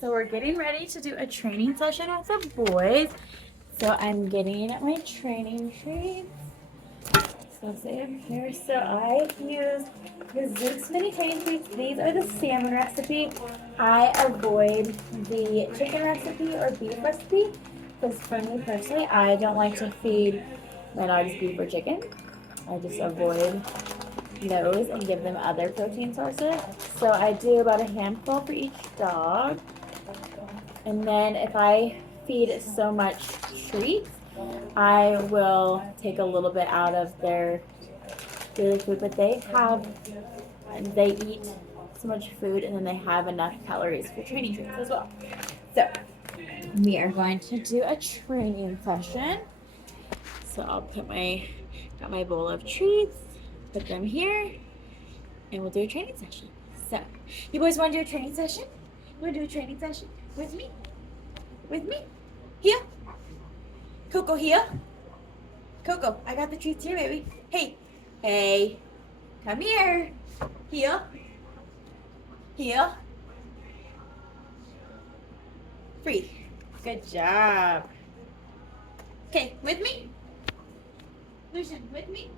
So we're getting ready to do a training session with the boys. So I'm getting my training treats. So same here. So I use the Zeus mini training treats. These are the salmon recipe. I avoid the chicken recipe or beef recipe because for me personally, I don't like to feed my dogs beef or chicken. I just avoid those and give them other protein sources. So I do about a handful for each dog. And then if I feed so much treats, I will take a little bit out of their daily food, but they eat so much food and then they have enough calories for training treats as well. So we are going to do a training session. So I'll got my bowl of treats, put them here, and we'll do a training session. So you boys want to do a training session? You want to do a training session with me? With me? Here? Coco, here? Coco, I got the treats here, baby. Hey. Hey. Come here. Here. Here. Free. Good job. Okay, with me? Lucian, with me?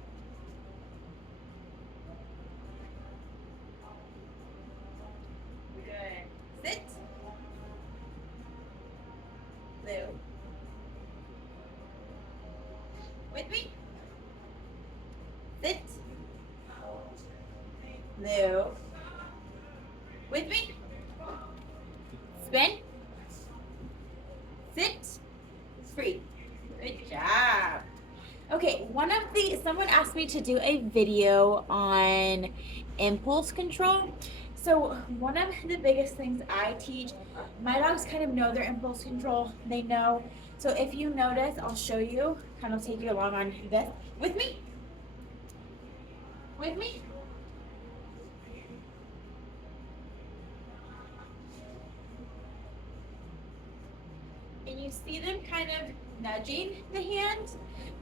Good. Sit. Lou. With me? Sit. Lou. With me? Spin. Sit. Free. Good job. Okay, someone asked me to do a video on impulse control. So one of the biggest things I teach, my dogs kind of know their impulse control. They know. So if you notice, I'll show you, kind of take you along on this. With me? With me? And you see them kind of nudging the hand,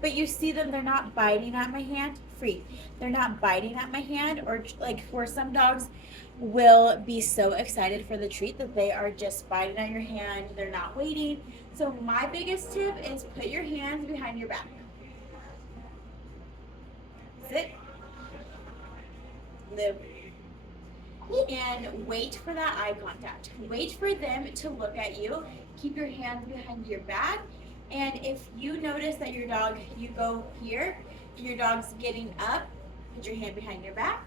but you see them, they're not biting at my hand. Free. They're not biting at my hand, or like where some dogs will be so excited for the treat that they are just biting at your hand. They're not waiting. So my biggest tip is put your hands behind your back. Sit. Live. And wait for that eye contact. Wait for them to look at you. Keep your hands behind your back. And if you notice that you go here, and your dog's getting up, put your hand behind your back.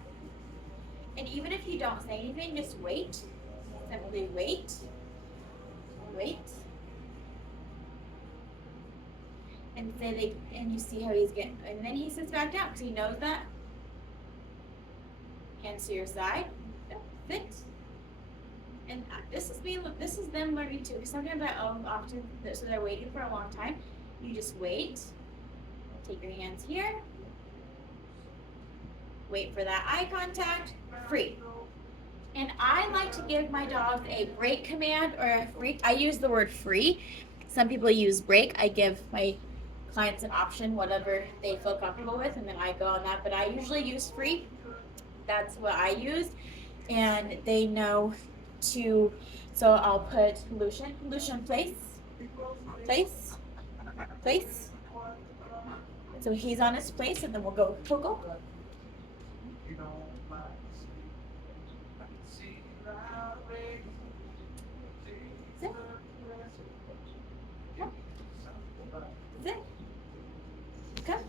And even if you don't say anything, just wait. Simply wait. Wait. And you see how he's getting, and then he sits back down because he knows that. Hands to your side. Sit. And this is them learning too. Because sometimes often, so they're waiting for a long time. You just wait. Take your hands here. Wait for that eye contact. Free. And I like to give my dogs a break command or a free. I use the word free. Some people use break. I give my clients an option, whatever they feel comfortable with, and then I go on that. But I usually use free. That's what I use. And they know to, so I'll put Lucian, place. So he's on his place, and then we'll go Coco. Sit. Sit. Come.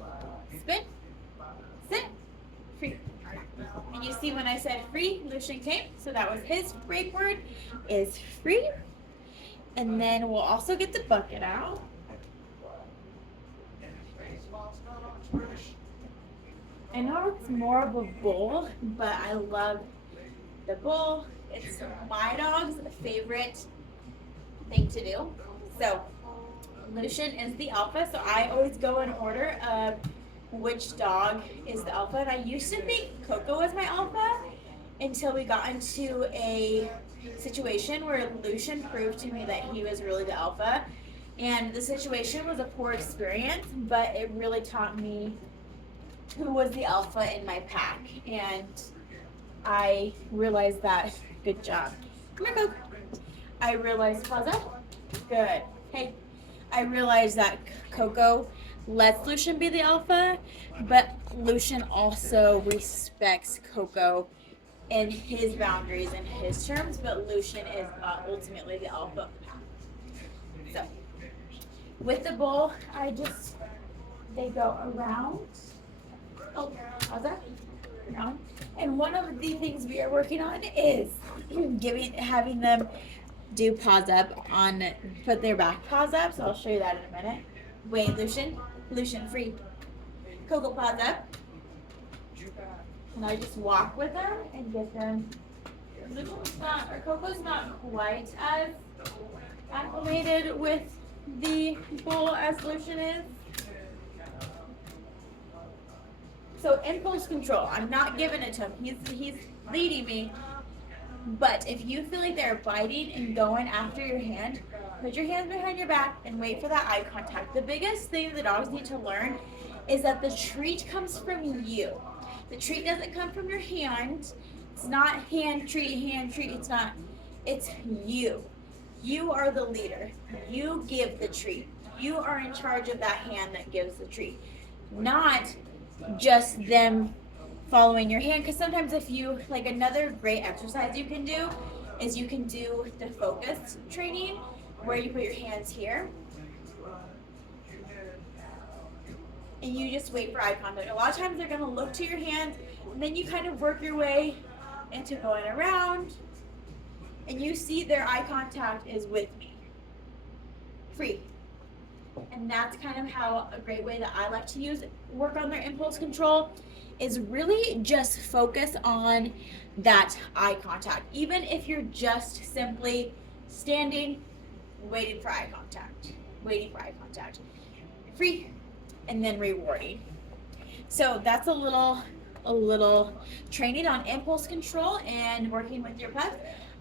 Spin. Sit. Free. And you see when I said free, Lucian came. So that was his break word, is free. And then we'll also get the bucket out. I know it's more of a bowl, but I love the bowl. It's my dog's favorite thing to do. So Lucian is the alpha, so I always go in order of which dog is the alpha. And I used to think Coco was my alpha until we got into a situation where Lucian proved to me that he was really the alpha. And the situation was a poor experience, but it really taught me who was the alpha in my pack. And I realized that. Good job. Come here, Coco. I realized, pause up. Good. Hey, I realized that Coco lets Lucian be the alpha, but Lucian also respects Coco in his boundaries and his terms, but Lucian is ultimately the alpha. So, with the bull, they go around. Oh, how's that? Around. And one of the things we are working on is having them do pause up put their back paws up. So I'll show you that in a minute. Wait, Lucian, free. Coco pause up. And I just walk with them and get them. Coco's not quite as acclimated with the bull as Lucian is. So impulse control, I'm not giving it to him. He's leading me. But if you feel like they're biting and going after your hand, put your hands behind your back and wait for that eye contact. The biggest thing the dogs need to learn is that the treat comes from you. The treat doesn't come from your hand. It's not hand treat. It's not. It's you. You are the leader. You give the treat. You are in charge of that hand that gives the treat, not just them following your hand. Because sometimes another great exercise you can do is you can do the focus training where you put your hands here and you just wait for eye contact. A lot of times they're going to look to your hands and then you kind of work your way into going around and you see their eye contact is with me. Free. And that's kind of how a great way that I like to work on their impulse control is really just focus on that eye contact. Even if you're just simply standing, waiting for eye contact, free, and then rewarding. So that's a little training on impulse control and working with your pups.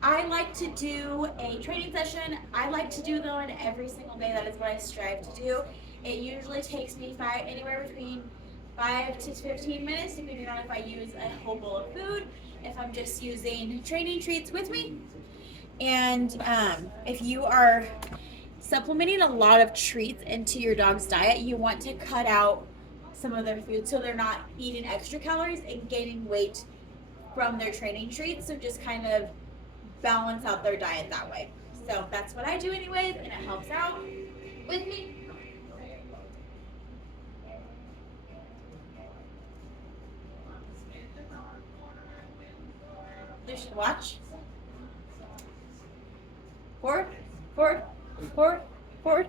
I like to do a training session. I like to do one every single day. That is what I strive to do. It usually takes me anywhere between 5 to 15 minutes, depending on if I use a whole bowl of food, if I'm just using training treats with me. And if you are supplementing a lot of treats into your dog's diet, you want to cut out some of their food so they're not eating extra calories and gaining weight from their training treats. So just kind of balance out their diet that way. So that's what I do anyways, and it helps out with me. Lucian, watch. Forward, back, forward,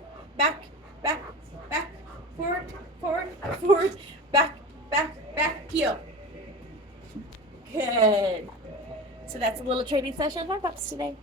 back, heel. Good. So that's a little training session with our pups today.